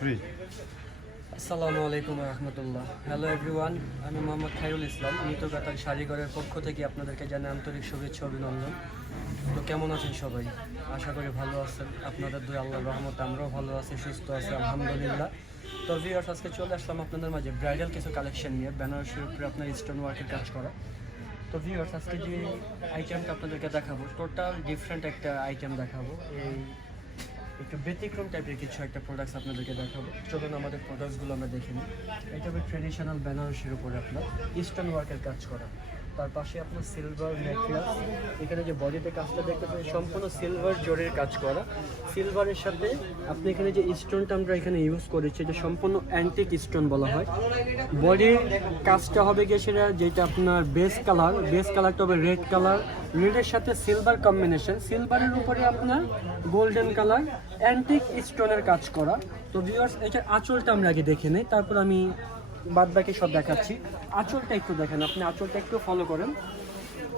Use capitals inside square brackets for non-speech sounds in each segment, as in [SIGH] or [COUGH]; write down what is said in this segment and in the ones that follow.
আসসালামু আলাইকুম রহমতুল্লাহ। Hello everyone আমি মোহাম্মদ খাইরুল ইসলাম। নিত কাতার শাড়িঘরের পক্ষ থেকে আপনাদেরকে জানাই আন্তরিক শুভেচ্ছা অভিনন্দন। তো কেমন আছেন সবাই? আশা করি ভালো আছেন। আপনাদের দুই আল্লাহর রহমত আমরাও ভালো আছি, সুস্থ আছি, আলহামদুলিল্লাহ। তো ভিউয়ার্স আজকে চলে আসলাম আপনাদের মাঝে ব্রাইডাল কিছু কালেকশন নিয়ে। বেনারসির উপরে আপনার স্টোন ওয়ার্কের কাজ করা। তো ভিউয়ার্স আজকে যে আইটেমটা আপনাদেরকে দেখাবো টোটাল ডিফারেন্ট একটা আইটেম দেখাবো। এই একটু ব্যতিক্রম টাইপের কিছু একটা প্রোডাক্টস আপনাদেরকে দেখাবো। চলুন আমাদের প্রোডাক্টসগুলো আমরা দেখে নিই। এটা হবে ট্রেডিশনাল বেনারসির উপরে আপনার ইস্টার্ন ওয়ার্কের কাজ করা। তার পাশে আপনার সিলভার ম্যাটেরিয়াল এখানে যে বডিতে কাজটা দেখতে পাচ্ছেন সম্পূর্ণ সিলভার জোরের কাজ করা। সিলভারের সাথে আপনি এখানে যে স্টোনটা আমরা এখানে ইউজ করেছি, এটা সম্পূর্ণ অ্যান্টিক স্টোন বলা হয়। বডির কাজটা হবে গিয়ে সেটা যেটা আপনার বেস কালার বেস কালারটা হবে রেড কালার রেডের সাথে সিলভার কম্বিনেশন সিলভারের উপরে আপনার গোল্ডেন কালার অ্যান্টিক স্টোনের কাজ করা। তো ভিউয়ার্স এটার আঁচলটা আমরা আগে দেখে নেই। তারপর আমি বাদ বাকি সব দেখাচ্ছি। আঁচলটা একটু দেখেন, আপনি আঁচলটা একটু ফলো করেন।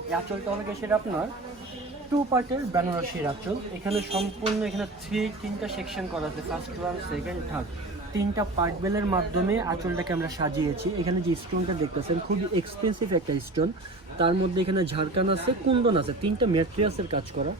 এই আঁচলটা হবে সেটা আপনার টু পার্টের বেনারসির আঁচল। এখানে সম্পূর্ণ এখানে থ্রি তিনটা সেকশন করা আছে ফার্স্ট ওয়ান সেকেন্ড থার্ড তিনটা পার্ট বেলের মাধ্যমে আঁচলটাকে আমরা সাজিয়েছি। এখানে যে স্টোনটা দেখতেছেন, খুবই এক্সপেন্সিভ একটা স্টোন তার মধ্যে এখানে ঝাড়খান আছে, কুন্দন আছে, তিনটা ম্যাটেরিয়ালসের কাজ করা।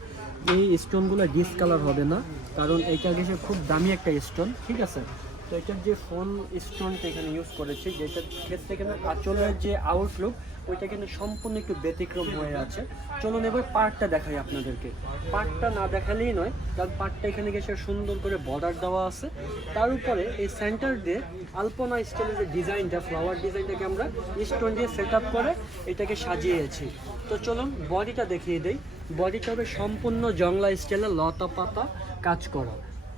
এই স্টোনগুলো ডিসকালার হবে না, কারণ এটা গেছে খুব দামি একটা স্টোন ঠিক আছে? তো এটার যে ফোন স্টোনটা এখানে ইউজ করেছি, যেটার ক্ষেত্রে এখানে আঁচলের যে আউটলুক ওইটা কিন্তু সম্পূর্ণ একটু ব্যতিক্রম হয়ে আছে। চলুন এবার পার্টটা দেখাই আপনাদেরকে। পার্টটা না দেখালেই নয়, কারণ পার্টটা এখানে গেছে সুন্দর করে বর্ডার দেওয়া আছে। তার উপরে এই সেন্টার দিয়ে আলপনা স্টাইলের যে ডিজাইনটা ফ্লাওয়ার ডিজাইনটাকে আমরা স্টোন দিয়ে সেট আপ করে এটাকে সাজিয়েছি। তো চলুন বডিটা দেখিয়ে দেই। বডিটা হবে সম্পূর্ণ জংলা স্টাইলে লতা পাতা কাজ করা।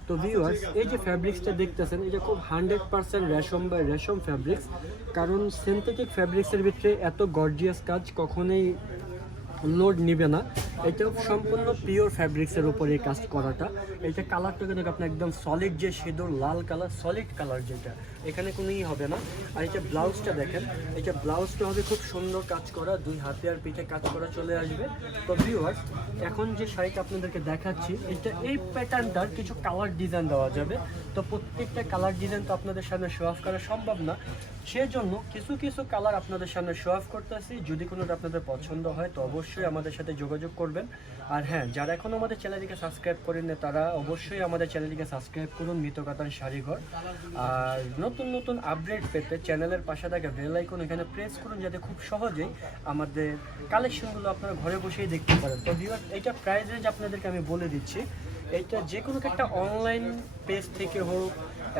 তো ভিউয়ার্স এই যে ফ্যাব্রিক্সটা দেখতেছেন, এটা খুব হান্ড্রেড পার্সেন্ট রেশম বা রেশম ফ্যাব্রিক্স কারণ সিনথেটিক ফ্যাব্রিক্সের ভিতরে এত গর্জিয়াস কাজ কখনোই লোড নেবে না। এটা সম্পূর্ণ পিওর ফ্যাব্রিক্সের উপরে এই কাজ করাটা। এটা কালারটা কিন্তু আপনার একদম সলিড যে সিঁদুর, লাল কালার সলিড কালার যেটা, এখানে কোনোই হবে না। আর এটা ব্লাউজটা দেখেন এটা ব্লাউজটা হবে খুব সুন্দর কাজ করা, দুই হাতে আর পিঠে কাজ করা চলে আসবে। তো ভিউয়ার্স এখন যে শাড়িটা আপনাদেরকে দেখাচ্ছি, এটা এই প্যাটার্নটার কিছু কালার ডিজাইন দেওয়া যাবে। তো প্রত্যেকটা কালার ডিজাইন তো আপনাদের সামনে শো অফ করা সম্ভব না। সেজন্য কিছু কিছু কালার আপনাদের সামনে শো অফ করতেছি। যদি কোনোটা আপনাদের পছন্দ হয়, তো অবশ্যই আমাদের সাথে যোগাযোগ করবেন। আর হ্যাঁ যারা এখন আমাদের চ্যানেলটিকে সাবস্ক্রাইব করেন না তারা অবশ্যই আমাদের চ্যানেলটিকে সাবস্ক্রাইব করুন মিতকাতান শাড়িঘর। আর নতুন নতুন আপডেট পেতে চ্যানেলের পাশে থাকা বেল আইকন এখানে প্রেস করুন, যাতে খুব সহজেই আমাদের কালেকশনগুলো আপনারা ঘরে বসেই দেখতে পারেন। তো ভিউয়ার এটা প্রাইস রেঞ্জ আপনাদেরকে আমি বলে দিচ্ছি। এটা যে কোনো একটা অনলাইন পেজ থেকে হোক,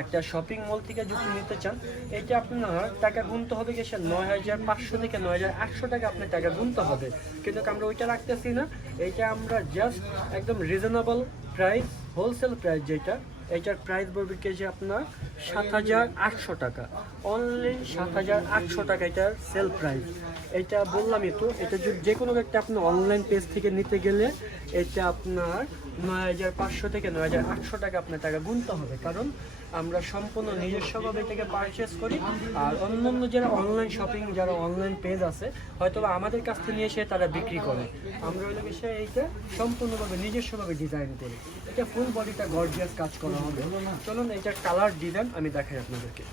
একটা শপিং মল থেকে যদি নিতে চান, এটা আপনার টাকা গুনতে হবে গেছে নয় হাজার পাঁচশো থেকে নয় হাজার আটশো টাকা আপনার টাকা গুনতে হবে। কিন্তু আমরা ওইটা রাখতেছি না। এটা আমরা জাস্ট একদম রিজনেবল প্রাইস হোলসেল প্রাইস যেটা এটার প্রাইস পড়বে কেজি আপনার সাত হাজার আটশো টাকা। অনলি সাত হাজার আটশো টাকা এটার সেল প্রাইস এটা বললামই তো এটা যদি যে কোনো একটা আপনি অনলাইন পেজ থেকে নিতে গেলে এটা আপনার নয় হাজার পাঁচশো থেকে নয় হাজার আটশো টাকা আপনার টাকা গুনতে হবে। কারণ আমরা সম্পূর্ণ নিজস্বভাবে এটাকে পারচেস করি। আর অন্য অন্য যারা অনলাইন শপিং যারা অনলাইন পেজ আছে হয়তো আমাদের কাছ থেকে নিয়ে এসে তারা বিক্রি করে। আমরা হলো বিষয়ে এইটা সম্পূর্ণভাবে নিজস্বভাবে ডিজাইন করি। এটা ফুল বডিটা গর্জিয়াস কাজ করা। চলুন এটার কালার ডিজাইন আমি দেখাই আপনাদেরকে।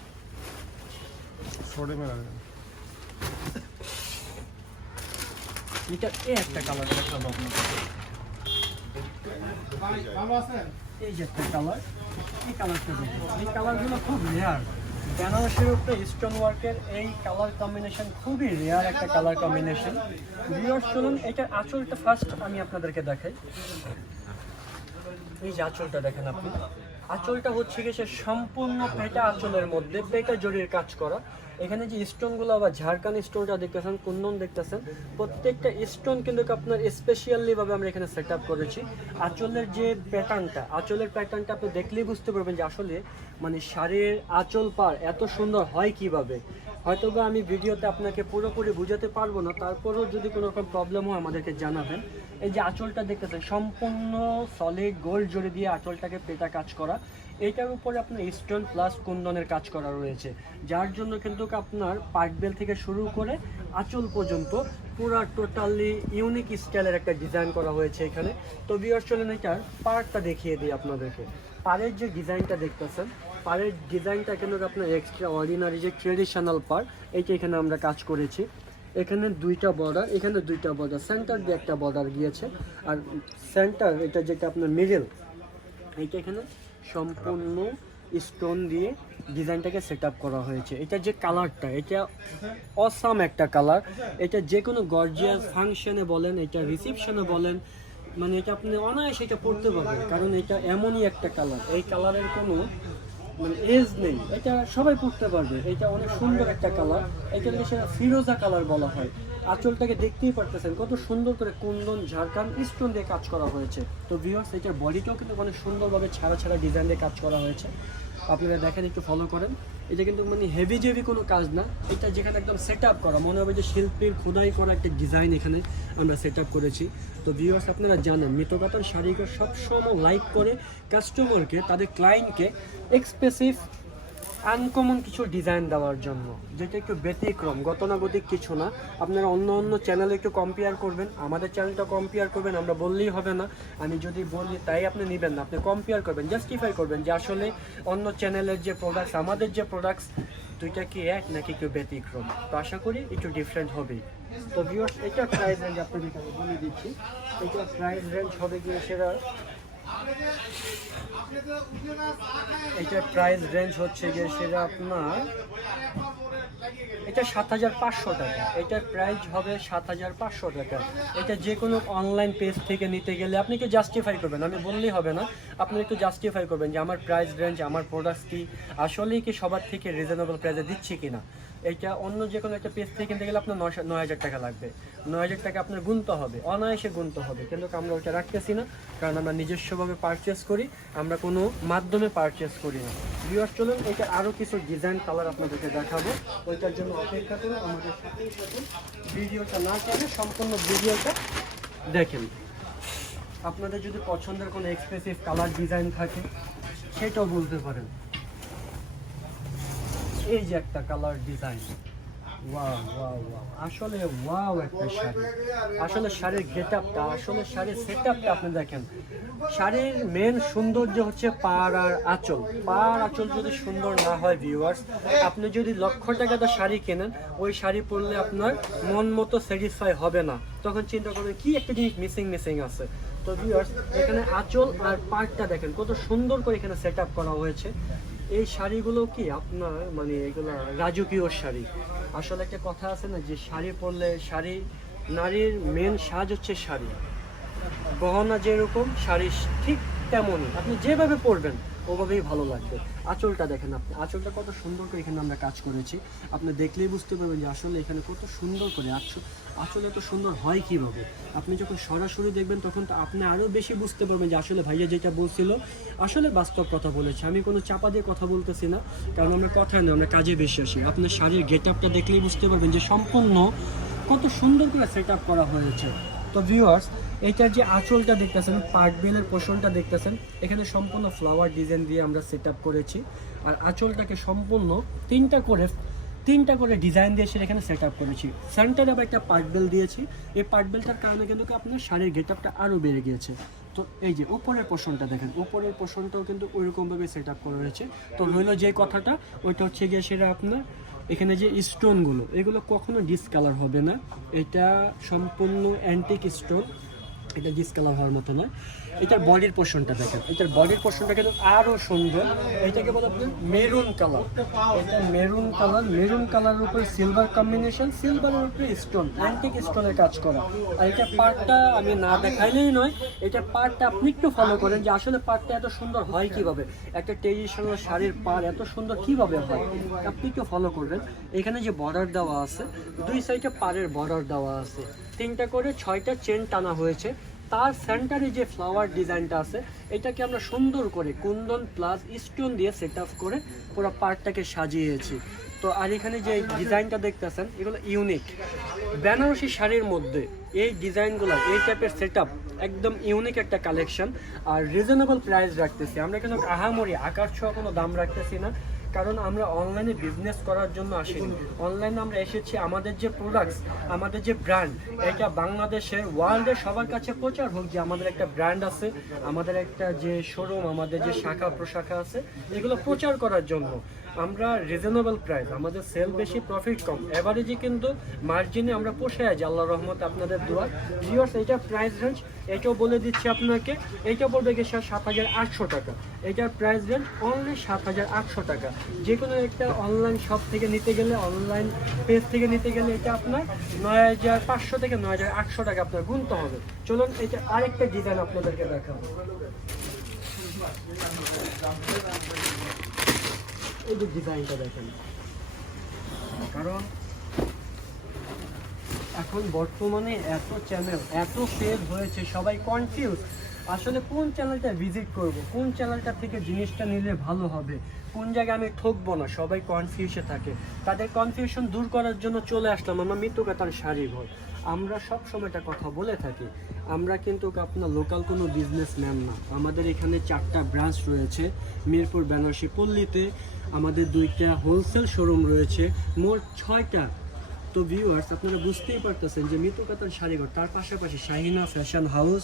এটা এই একটা কালার দেখাবো আপনাদেরকে এই যে একটা কালার এই কালারটা দেখুন। এই কালারগুলো খুব রেয়ার বেনারসের উপরে স্টোন ওয়ার্কের এই কালার কম্বিনেশন খুবই রেয়ার একটা কালার কম্বিনেশন ভিউয়ার্স চলুন এটার আঁচলটা ফার্স্ট আমি আপনাদেরকে দেখাই। এই যে আঁচলটা দেখেন আপনি। আঁচলটা হচ্ছে গিয়ে সে সম্পূর্ণ পেটা আঁচলের মধ্যে পেটা জরির কাজ করা। এখানে যে স্টোনগুলো বা ঝাড়খান স্টোনটা দেখতেছেন, কুন্দন দেখতেছেন, প্রত্যেকটা স্টোন কিন্তু আপনার স্পেশালি ভাবে আমরা এখানে সেট আপ করেছি। আঁচলের যে প্যাটার্নটা আঁচলের প্যাটার্নটা আপনি দেখলেই বুঝতে পারবেন যে আসলে মানে শাড়ির আঁচল পার এত সুন্দর হয় কীভাবে। হয়তো বা আমি ভিডিওতে আপনাকে পুরোপুরি বুঝাতে পারব না, তারপরেও যদি কোনো রকম প্রবলেম হয় আমাদেরকে জানাবেন। এই যে আঁচলটা দেখতেছেন, সম্পূর্ণ সলিড গোল্ড জড়ে দিয়ে আঁচলটাকে পেটা কাজ করা। এটার উপরে আপনার স্টোন প্লাস কুন্দনের কাজ করা রয়েছে। যার জন্য কিন্তু আপনার পার্টবেল থেকে শুরু করে আঁচল পর্যন্ত পুরো টোটালি ইউনিক স্টাইলের একটা ডিজাইন করা হয়েছে এখানে। তো বিয়ার চলেন এটার পার্টটা দেখিয়ে দিই আপনাদেরকে। পাড়ের যে ডিজাইনটা দেখতেছেন, পাড়ের ডিজাইনটা কিন্তু আপনার এক্সট্রা অর্ডিনারি যে ট্রেডিশনাল পার এইটা এখানে আমরা কাজ করেছি। এখানে দুইটা বর্ডার এখানে দুইটা বর্ডার সেন্টার দিয়ে একটা বর্ডার গিয়েছে। আর সেন্টার এটা যেটা আপনার মিডল এইটা এখানে সম্পূর্ণ স্টোন দিয়ে ডিজাইনটাকে সেট করা হয়েছে। এটা যে কালারটা এটা অসাম একটা কালার এটা যে কোনো গর্জিয়াস ফাংশনে বলেন, এটা রিসিপশনে বলেন মানে এটা আপনি অনায়াসে এটা পড়তে পারবেন, কারণ এটা এমনই একটা কালার এই কালারের কোনো মানে এজ নেই। এটা সবাই পড়তে পারবে। এটা অনেক সুন্দর একটা কালার এটাকে সেটা ফিরোজা কালার বলা হয়। আঁচলটাকে দেখতেই পারতেছেন কত সুন্দর করে কুন্দন, ঝাড়খান, স্টোন দিয়ে কাজ করা হয়েছে। তো ভিউয়ার্স এটার বডিটাও কিন্তু অনেক সুন্দরভাবে ছাড়া ছাড়া ডিজাইন দিয়ে কাজ করা হয়েছে। আপনারা দেখেন, একটু ফলো করেন। এটা কিন্তু মানে হেভি জেভি কোনো কাজ না। এটা যেখানে একদম সেট করা, মনে হবে যে শিল্পীর খোদাই করা একটা ডিজাইন এখানে আমরা সেট করেছি। তো ভিউয়ার্স আপনারা জানেন, মৃতকাতন শাড়িকে সবসময় লাইক করে কাস্টমারকে তাদের ক্লায়েন্টকে এক্সপ্রেসিভ আনকমন কিছু ডিজাইন দেওয়ার জন্য, যেটা একটু ব্যতিক্রম গতানুগতিক কিছু না। আপনারা অন্য অন্য চ্যানেলে একটু কম্পেয়ার করবেন, আমাদের চ্যানেলটা কম্পেয়ার করবেন, আমরা বললেই হবে না। আমি যদি বলি, তাই আপনি নেবেন না, আপনি কম্পেয়ার করবেন জাস্টিফাই করবেন যে আসলে অন্য চ্যানেলের যে প্রোডাক্টস আমাদের যে প্রোডাক্টস দুইটা কি এক নাকি একটু ব্যতিক্রম? তো আশা করি একটু ডিফারেন্ট হবে। তো ভিউয়ার্স এটা প্রাইস রেঞ্জ আপনাদেরকে আমি বলে দিচ্ছি। এটা প্রাইস রেঞ্জ হবে গিয়ে সেটা এটার প্রাইস রেঞ্জ হচ্ছে গিয়ে সেটা আপনার, এটা সাত হাজার পাঁচশো টাকা। এটার প্রাইস হবে সাত হাজার পাঁচশো টাকা। এটা যে কোনো অনলাইন পেজ থেকে নিতে গেলে আপনি একটু জাস্টিফাই করবেন। আমি বললেই হবে না। আপনি একটু জাস্টিফাই করবেন যে আমার প্রাইস রেঞ্জ আমার প্রোডাক্টস কি, আসলেই কি সবার থেকে রিজনেবল প্রাইসে দিচ্ছি কিনা। এটা অন্য যে কোনো একটা পেজ থেকে কিনতে গেলে আপনার নয় নয় হাজার টাকা লাগবে। নয় হাজার টাকা আপনার গুনতে হবে। অনায়াসে গুনতে হবে। কিন্তু আমরা ওইটা রাখতেছি না। কারণ আমরা নিজস্বভাবে পারচেস করি। আমরা কোনো মাধ্যমে পারচেস করি না। ভিউয়ার্স চলুন, এটা আরও কিছু ডিজাইন কালার আপনাদেরকে দেখাবো। ওইটার জন্য অপেক্ষা করুন। আমাদের সাথে ভিডিওটা না করে সম্পূর্ণ ভিডিওটা দেখেন। আপনাদের যদি পছন্দের কোনো এক্সপ্রেসিভ কালার ডিজাইন থাকে, সেটাও বলতে পারেন। এই যে একটা কালার ডিজাইন ওয়াও ওয়াও আসলে ওয়াও একটা শাড়ি। আসলে শাড়ির গেট আপটা আসলে শাড়ির সেট আপটা আপনি দেখেন। শাড়ির মেন সৌন্দর্য হচ্ছে পাড় আর আঁচল। পাড়, আঁচল যদি সুন্দর না হয় ভিউয়ার্স আপনি যদি লক্ষ টাকাতে শাড়ি কেনেন, ওই শাড়ি পরলে আপনার মন মতো স্যাটিসফাই হবে না। তখন চিন্তা করবেন, কি একটা জিনিস মিসিং মিসিং আছে। তো ভিউয়ার্স এখানে আঁচল আর পাড়টা দেখেন, কত সুন্দর করে এখানে সেট আপ করা হয়েছে। এই শাড়িগুলো কি আপনার মানে এগুলো রাজকীয় শাড়ি? আসলে একটা কথা আছে না, যে শাড়ি পরলে শাড়ি, নারীর মেন সাজ হচ্ছে শাড়ি। গহনা যেরকম, শাড়ি ঠিক তেমনই। আপনি যেভাবে পরবেন, ওভাবেই ভালো লাগবে। আঁচলটা দেখেন আপনি। আঁচলটা কত সুন্দর করে এখানে আমরা কাজ করেছি। আপনি দেখলেই বুঝতে পারবেন যে আসলে এখানে কত সুন্দর করে আঁচল আঁচল এত সুন্দর হয় কীভাবে? আপনি যখন সরাসরি দেখবেন, তখন তো আপনি আরও বেশি বুঝতে পারবেন যে আসলে ভাইয়া যেটা বলছিল, আসলে বাস্তব কথা বলেছে। আমি কোনো চাপা দিয়ে কথা বলতেছি না, কারণ আমরা কথায় নয়, আমরা কাজে বেশি আসি। আপনার শাড়ির গেট আপটা দেখলেই বুঝতে পারবেন যে সম্পূর্ণ কত সুন্দর করে সেট আপ করা হয়েছে। তো ভিউয়ার্স এইটার যে আঁচলটা দেখতেছেন পার্ট বেলের পোষণটা দেখতেছেন, এখানে সম্পূর্ণ ফ্লাওয়ার ডিজাইন দিয়ে আমরা সেট করেছি। আর আঁচলটাকে সম্পূর্ণ তিনটা করে তিনটা করে ডিজাইন দিয়ে সেটা এখানে সেট আপ করেছি সেন্টারে আবার একটা পার্ট বেল দিয়েছি। এই পার্ট বেলটার কারণে কিন্তু আপনার শাড়ির গেট আপটা আরও বেড়ে গিয়েছে। তো এই যে উপরের পোষণটা দেখেন, উপরের পোষণটাও কিন্তু ওইরকমভাবে সেট আপ করা হয়েছে। তো রইল যে কথাটা, ওইটা হচ্ছে গিয়ে সেটা আপনার এখানে যে স্টোনগুলো এগুলো কখনো ডিসকালার হবে না। এটা সম্পূর্ণ অ্যান্টিক স্টোন এটা ডিসকালার হওয়ার মতো নয়। এটার বডির পোর্শনটা দেখেন। এটার বডির পোর্শনটা কিন্তু আরও সুন্দর। এটাকে বলে মেরুন কালার এটা মেরুন কালার মেরুন কালারের উপরে সিলভার কম্বিনেশন সিলভারের উপরে স্টোন অ্যান্টিক স্টোনের কাজ করা। আর এটা পার্টটা আমি না দেখাইলেই নয়, এটা পার্টটা আপনি একটু ফলো করেন যে আসলে পার্টটা এত সুন্দর হয় কীভাবে? একটা ট্রেডিশনাল শাড়ির পাড় এত সুন্দর কীভাবে হয়? আপনি একটু ফলো করবেন। এখানে যে বর্ডার দেওয়া আছে, দুই সাইডে পাড়ের বর্ডার দেওয়া আছে। তিনটা করে ছয়টা চেন টানা হয়েছে। তার সেন্টারে যে ফ্লাওয়ার ডিজাইনটা আছে, এটাকে আমরা সুন্দর করে কুন্দন প্লাস স্টোন দিয়ে সেট আপ করে পুরো পার্টটাকে সাজিয়েছি। তো আর এখানে যে ডিজাইনটা দেখতেছেন, এগুলো ইউনিক বেনারসি শাড়ির মধ্যে এই ডিজাইনগুলো এই টাইপের সেট একদম ইউনিক একটা কালেকশন আর রিজনেবল প্রাইস রাখতেছি। আমরা কিন্তু আহামরি আকার ছোঁয়া কোনো দাম রাখতেছি না। কারণ আমরা অনলাইনে বিজনেস করার জন্য আসিনি। অনলাইনে আমরা এসেছি আমাদের যে প্রোডাক্টস আমাদের যে ব্র্যান্ড এটা বাংলাদেশের ওয়ার্ল্ডের সবার কাছে প্রচার হোক যে আমাদের একটা ব্র্যান্ড আছে, আমাদের একটা যে শোরুম আমাদের যে শাখা, প্রশাখা আছে, এগুলো প্রচার করার জন্য। আমরা রিজনেবল প্রাইস আমাদের সেল বেশি প্রফিট কম। এভারেজে কিন্তু মার্জিনে আমরা পোষায় আছি আল্লাহ রহমত আপনাদের দোয়া। ভিওর্স এটা প্রাইস রেঞ্জ এটাও বলে দিচ্ছি আপনাকে এইটা বলবে গেছে সাত হাজার আটশো টাকা। এটার প্রাইস রেঞ্জ অনলি সাত হাজার আটশো টাকা। যে কোনো একটা অনলাইন শপ থেকে নিতে গেলে অনলাইন পেজ থেকে নিতে গেলে এটা আপনার নয় হাজার পাঁচশো থেকে নয় হাজার আটশো টাকা আপনার গুনতে হবে। চলুন, এটা আরেকটা ডিজাইন আপনাদেরকে দেখাবো। এই ডিজাইনটা দেখেন। কারণ এখন বর্তমানে এত চ্যানেল এত পেজ হয়েছে, সবাই কনফিউজ আসলে কোন চ্যানেলটা ভিজিট করব, কোন চ্যানেলটা থেকে জিনিসটা নিলে ভালো হবে, কোন জায়গায় আমি ঠকবো না, সবাই কনফিউজে থাকে। তাদের কনফিউশন দূর করার জন্য চলে আসলাম, আমরা মৃত্যুকাতার শাড়ি ঘর। আমরা সব সময় একটা কথা বলে থাকি। আমরা কিন্তু আপনার লোকাল কোনো বিজনেসম্যান না। আমাদের এখানে চারটা ব্রাঞ্চ রয়েছে। মিরপুর, বেনারসি, পল্লীতে আমাদের দুইটা হোলসেল শোরুম রয়েছে। মোট ছয়টা। তো ভিউয়ার্স আপনারা বুঝতেই পারতেছেন যে মৃত্যুকাতার শাড়িঘর তার পাশাপাশি শাহিনা ফ্যাশন হাউস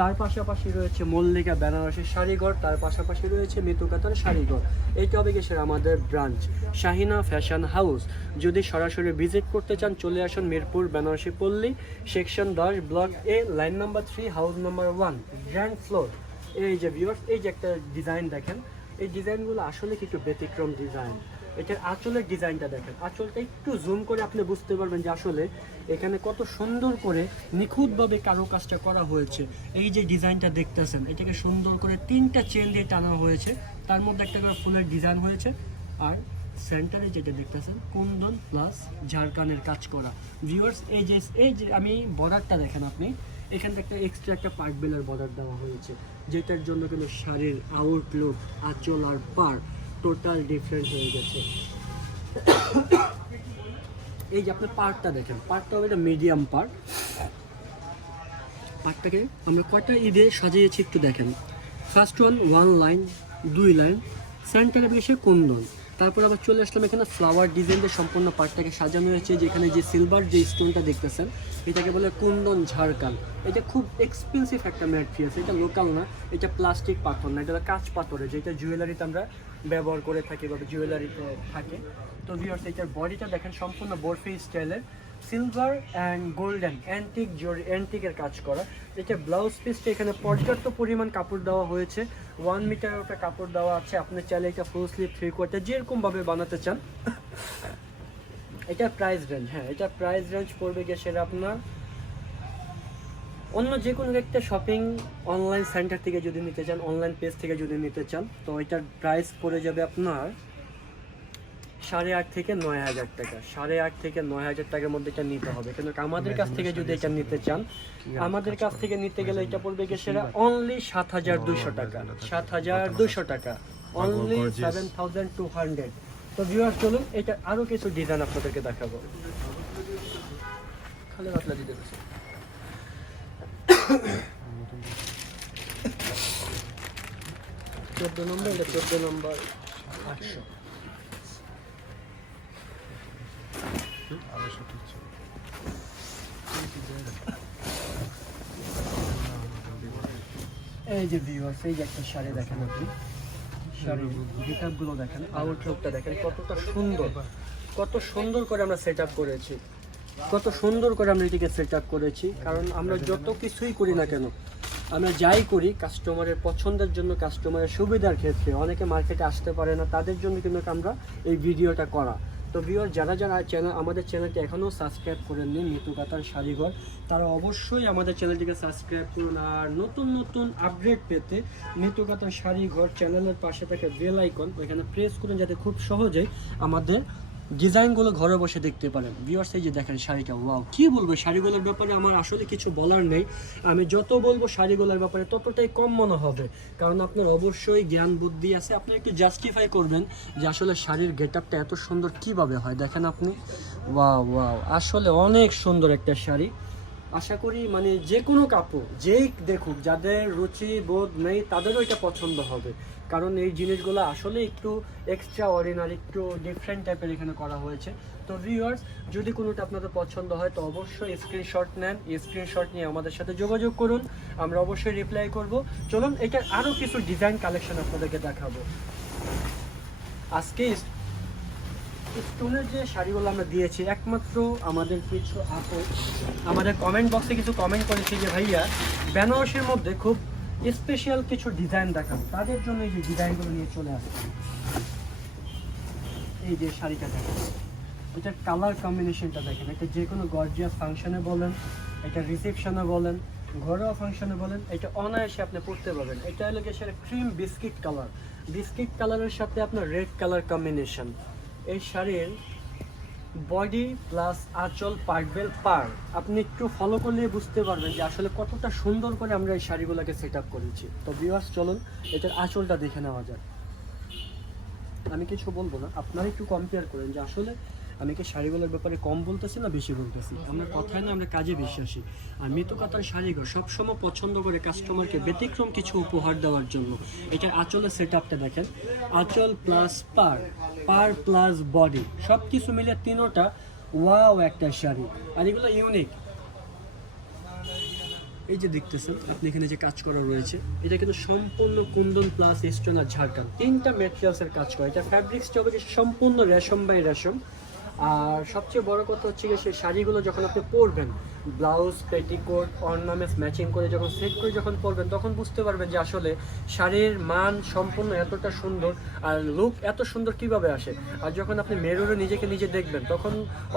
তার পাশাপাশি রয়েছে মল্লিকা বেনারসি শাড়িঘর, তার পাশাপাশি রয়েছে মৃত্যুকাতার শাড়িঘর। এইটা হবে গেছে আমাদের ব্রাঞ্চ, শাহিনা ফ্যাশন হাউস যদি সরাসরি ভিজিট করতে চান, চলে আসুন মিরপুর বেনারসি পল্লী সেকশন দশ block A line number three house number one ground floor এই যে ভিউয়ার্স এই যে একটা ডিজাইন দেখেন, এই ডিজাইনগুলো আসলে কিছু ব্যতিক্রম ডিজাইন এটার আঁচলের ডিজাইনটা দেখেন। আঁচলটা একটু জুম করে আপনি বুঝতে পারবেন যে আসলে এখানে কত সুন্দর করে নিখুঁতভাবে কারুকাজটা করা হয়েছে। এই যে ডিজাইনটা দেখতেছেন, এটাকে সুন্দর করে তিনটা চেন দিয়ে টানা হয়েছে। তার মধ্যে একটা করে ফুলের ডিজাইন হয়েছে। আর সেন্টারে যেটা দেখতেছেন, কুন্দন প্লাস ঝাড়খানের কাজ করা। ভিউয়ার্স এই যে এই যে আমি বর্ডারটা দেখেন আপনি। এখান থেকে একটা এক্সট্রা একটা পার্ক বেলার বর্ডার দেওয়া হয়েছে, যেটার জন্য কিন্তু শাড়ির আউটলুক আঁচল আর পার। টোটাল ডিফারেন্ট হয়ে গেছে। এই যে আপনার পার্টটা দেখেন, পার্টটা হবে এটা মিডিয়াম পার্ট পার্টটাকে আমরা কয়টা ঈদে সাজিয়েছি একটু দেখেন। ফার্স্ট ওয়ান ওয়ান লাইন দুই লাইন সেন্টারে বেশি কুন্দন তারপর আবার চলে আসলাম এখানে ফ্লাওয়ার ডিজাইন দিয়ে সম্পূর্ণ পার্টটাকে সাজানো হয়েছে, যেখানে যে সিলভার যে স্টোনটা দেখতেছেন, এটাকে বলে কুন্দন ঝাড়কাল। এটা খুব এক্সপেন্সিভ একটা ম্যাটেরিয়ালস এটা লোকাল না, এটা প্লাস্টিক পাথর না, এটা কাঁচ পাথরে যেটা জুয়েলারিতে আমরা ব্যবহার করে থাকে বা জুয়েলারিতে থাকে। তো ভিউয়ার্স এটার বডিটা দেখেন সম্পূর্ণ বরফি স্টাইলের সিলভার অ্যান্ড গোল্ডেন অ্যান্টিক অ্যান্টিকের কাজ করা। এটা ব্লাউজ পিসটা এখানে পর্যাপ্ত পরিমাণ কাপড় দেওয়া হয়েছে। ওয়ান মিটার একটা কাপড় দেওয়া আছে। আপনি চাইলে এটা ফুল স্লিভ থ্রি কোয়ার্টার যেরকমভাবে বানাতে চান। [LAUGHS] এটা প্রাইস রেঞ্জ হ্যাঁ এটা প্রাইস রেঞ্জ পড়বে গিয়ে সেটা আপনার অন্য যে কোনো একটা শপিং অনলাইন সেন্টার থেকে যদি নিতে চান অনলাইন পেজ থেকে যদি নিতে চান, তো এটার প্রাইস পড়ে যাবে আপনার সাড়ে আট থেকে নয় হাজার টাকা। সাড়ে আট থেকে নয় হাজার টাকার মধ্যে এটা নিতে হবে। কিন্তু আমাদের কাছ থেকে যদি এটা নিতে চান, আমাদের কাছ থেকে নিতে গেলে এটা পড়বে গিয়ে সেটা অনলি সাত হাজার দুশো টাকা। সাত হাজার দুশো টাকা। Only seven thousand two hundred তো ভিউয়ার চলুন, এটা আরও কিছু ডিজাইন আপনাদেরকে দেখাবো। খালি পাতলা দিতে চোদ্দ নম্বর এটা চোদ্দ নম্বর আটশো এই যে ভিউয়ার্স এই যে একটা শাড়ি দেখেন আপনি। শাড়ি গেটআপগুলো দেখেন আউটলুকটা দেখেন, কতটা সুন্দর। কত সুন্দর করে আমরা সেট আপ করেছি। কত সুন্দর করে আমরা এটিকে সেট আপ করেছি, কারণ আমরা যত কিছুই করি না কেন, আমরা যাই করি কাস্টমারের পছন্দের জন্য কাস্টমারের সুবিধার ক্ষেত্রে। অনেকে মার্কেটে আসতে পারে না, তাদের জন্য কিন্তু আমরা এই ভিডিওটা করা। তো ভিওর যারা যারা চ্যানেল আমাদের চ্যানেলটি এখনও সাবস্ক্রাইব করেননি, মিতু কাতার শাড়িঘর তারা অবশ্যই আমাদের চ্যানেলটিকে সাবস্ক্রাইব করুন। আর নতুন নতুন আপডেট পেতে মিতু কাতার শাড়িঘর চ্যানেলের পাশে থাকে বেল আইকন ওইখানে প্রেস করুন যাতে খুব সহজেই আমাদের ডিজাইনগুলো ঘরে বসে দেখতে পারেন। ভিউয়ার্স এই যে দেখেন শাড়িটা ওয়াও কি বলব, শাড়িগুলোর ব্যাপারে আমার আসলে কিছু বলার নেই। আমি যত বলব শাড়িগুলোর ব্যাপারে ততটাই কম মনে হবে। কারণ আপনার অবশ্যই জ্ঞান বুদ্ধি আছে। আপনি একটু জাস্টিফাই করবেন যে আসলে শাড়ির গেট আপটা এত সুন্দর কীভাবে হয়। দেখেন আপনি ওয়াও ওয়াও আসলে অনেক সুন্দর একটা শাড়ি। আশা করি মানে যে কোনো কাপড়, যেই দেখুক, যাদের রুচি, বোধ নেই, তাদেরও এটা পছন্দ হবে। কারণ এই জিনিসগুলো আসলে একটু এক্সট্রা অর্ডিনারি একটু ডিফারেন্ট টাইপের এখানে করা হয়েছে। তো ভিউয়ার্স যদি কোনোটা আপনাদের পছন্দ হয়, তো অবশ্যই স্ক্রিনশট নেন। স্ক্রিনশট নিয়ে আমাদের সাথে যোগাযোগ করুন। আমরা অবশ্যই রিপ্লাই করব। চলুন, এটার আরও কিছু ডিজাইন কালেকশন আপনাদেরকে দেখাবো। আজকে স্টোনের যে শাড়িগুলো আমরা দিয়েছি, একমাত্র আমাদের কিছু আপু আমাদের কমেন্ট বক্সে কিছু কমেন্ট করেছে যে, ভাইয়া, বেনারসির মধ্যে খুব স্পেশাল কিছু ডিজাইন দেখান তাদের জন্য এই যে ডিজাইনগুলো নিয়ে চলে আসছে। এই যে শাড়িটা দেখেন। এটার কালার কম্বিনেশনটা দেখেন। এটা যে কোনো গর্জিয়াস ফাংশনে বলেন, এটা রিসেপশনে বলেন, ঘরোয়া ফাংশনে বলেন, এটা অনায়াসে আপনি পড়তে পারবেন। এটা হলো গিয়ে সেটা ক্রিম বিস্কিট কালার বিস্কিট কালারের সাথে আপনার রেড কালার কম্বিনেশন এই শাড়ির বডি প্লাস আঁচল পার্টবেল পার আপনি একটু ফলো করলে বুঝতে পারবেন যে আসলে কতটা সুন্দর করে আমরা এই শাড়িগুলোকে সেট আপ করেছি। তো ভিউয়ার্স চলুন এটার আঁচলটা দেখে নেওয়া যাক। আমি কিছু বলব না, আপনারা একটু কম্পেয়ার করেন যে আসলে আমি কি শাড়িগুলোর ব্যাপারে কম বলতেছি না বেশি বলতেছি? আমরা কথায় না, আমরা কাজে বিশ্বাসী। আর মৃতকাতার শাড়িঘর সবসময় পছন্দ করে কাস্টমারকে ব্যতিক্রম কিছু উপহার দেওয়ার জন্য। এটা আঁচলের সেট আপটা দেখেন। আঁচল প্লাস পার পার প্লাস বডি সব কিছু মিলে তিনোটা ওয়াও একটা শাড়ি। আর এগুলো ইউনিক এই যে দেখতেছেন, আপনি এখানে যে কাজ করা রয়েছে, এটা কিন্তু সম্পূর্ণ কুন্দন প্লাস স্টোন আর ঝাড়খান তিনটা মেটেরিয়ালসের কাজ করে। এটা ফ্যাব্রিক্সটা হবে সম্পূর্ণ রেশম বাই রেশম। আর সবচেয়ে বড় কথা হচ্ছে গিয়ে সেই শাড়িগুলো যখন আপনি পরবেন ব্লাউজ পেটিকোট অর্নামেন্টস ম্যাচিং করে যখন সেট করে যখন পরবেন, তখন বুঝতে পারবেন যে আসলে শাড়ির মান সম্পূর্ণ এতটা সুন্দর আর লুক এত সুন্দর কীভাবে আসে। আর যখন আপনি মেরুরে নিজেকে নিজে দেখবেন, তখন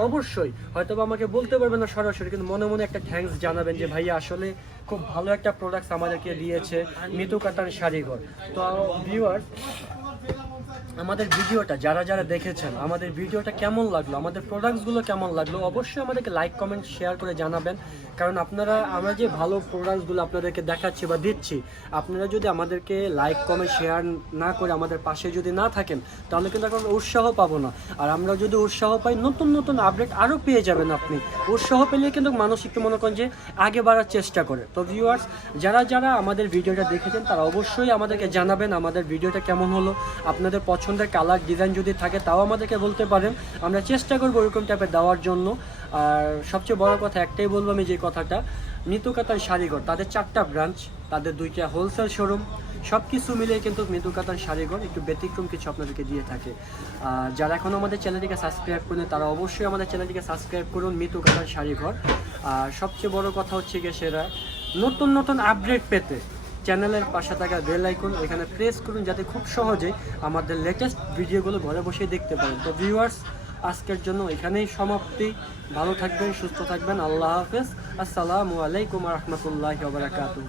অবশ্যই হয়তো আমাকে বলতে পারবেন না সরাসরি, কিন্তু মনে মনে একটা থ্যাঙ্কস জানাবেন যে, ভাইয়া, আসলে খুব ভালো একটা প্রোডাক্টস আমাদেরকে দিয়েছে মিতু কাতান শাড়িঘর। তো ভিউয়ার্স আমাদের ভিডিওটা, যারা যারা দেখেছেন, আমাদের ভিডিওটা কেমন লাগল, আমাদের প্রোডাক্টসগুলো কেমন লাগল, অবশ্যই আমাদেরকে লাইক কমেন্ট শেয়ার করে জানাবেন। কারণ আপনারা, আমরা যে ভালো প্রোডাক্টসগুলো আপনাদেরকে দেখাচ্ছি বা দিচ্ছি, আপনারা যদি আমাদেরকে লাইক কমেন্ট শেয়ার না করে আমাদের পাশে যদি না থাকেন, তাহলে কিন্তু এখন উৎসাহ পাবো না। আর আমরা যদি উৎসাহ পাই, নতুন নতুন আপডেট আরও পেয়ে যাবেন আপনি। উৎসাহ পেলে কিন্তু মানুষ একটু মনে করেন যে আগে বাড়ার চেষ্টা করে। তো ভিউয়ার্স যারা যারা আমাদের ভিডিওটা দেখেছেন, তারা অবশ্যই আমাদেরকে জানাবেন আমাদের ভিডিওটা কেমন হলো, আপনাদের পছন্দের কালার, ডিজাইন যদি থাকে তাও আমাদেরকে বলতে পারেন। আমরা চেষ্টা করব ওরকম টাইপের দেওয়ার জন্য। আর সবচেয়ে বড় কথা একটাই বলব আমি যে কথাটা, মৃতুকাতার শাড়িঘর, তাদের চারটা ব্রাঞ্চ তাদের দুইটা হোলসেল শোরুম সব কিছু মিলিয়ে কিন্তু মৃদুকাতার শাড়িঘর একটু ব্যতিক্রম কিছু আপনাদেরকে দিয়ে থাকে। আর যারা এখন আমাদের চ্যানেলটিকে সাবস্ক্রাইব করেন তারা অবশ্যই আমাদের চ্যানেলটিকে সাবস্ক্রাইব করুন মৃদুকাতার শাড়িঘর। আর সবচেয়ে বড় কথা হচ্ছে গিয়ে সেরা নতুন নতুন আপডেট পেতে চ্যানেলের পাশে থাকা বেল আইকন এখানে প্রেস করুন যাতে খুব সহজে আমাদের লেটেস্ট ভিডিওগুলো ঘরে বসেই দেখতে পারেন। তো ভিউয়ার্স আজকের জন্য এখানেই সমাপ্তি। ভালো থাকবেন, সুস্থ থাকবেন। আল্লাহ হাফেজ। আসসালামু আলাইকুম রহমতুল্লাহ বারাকাতু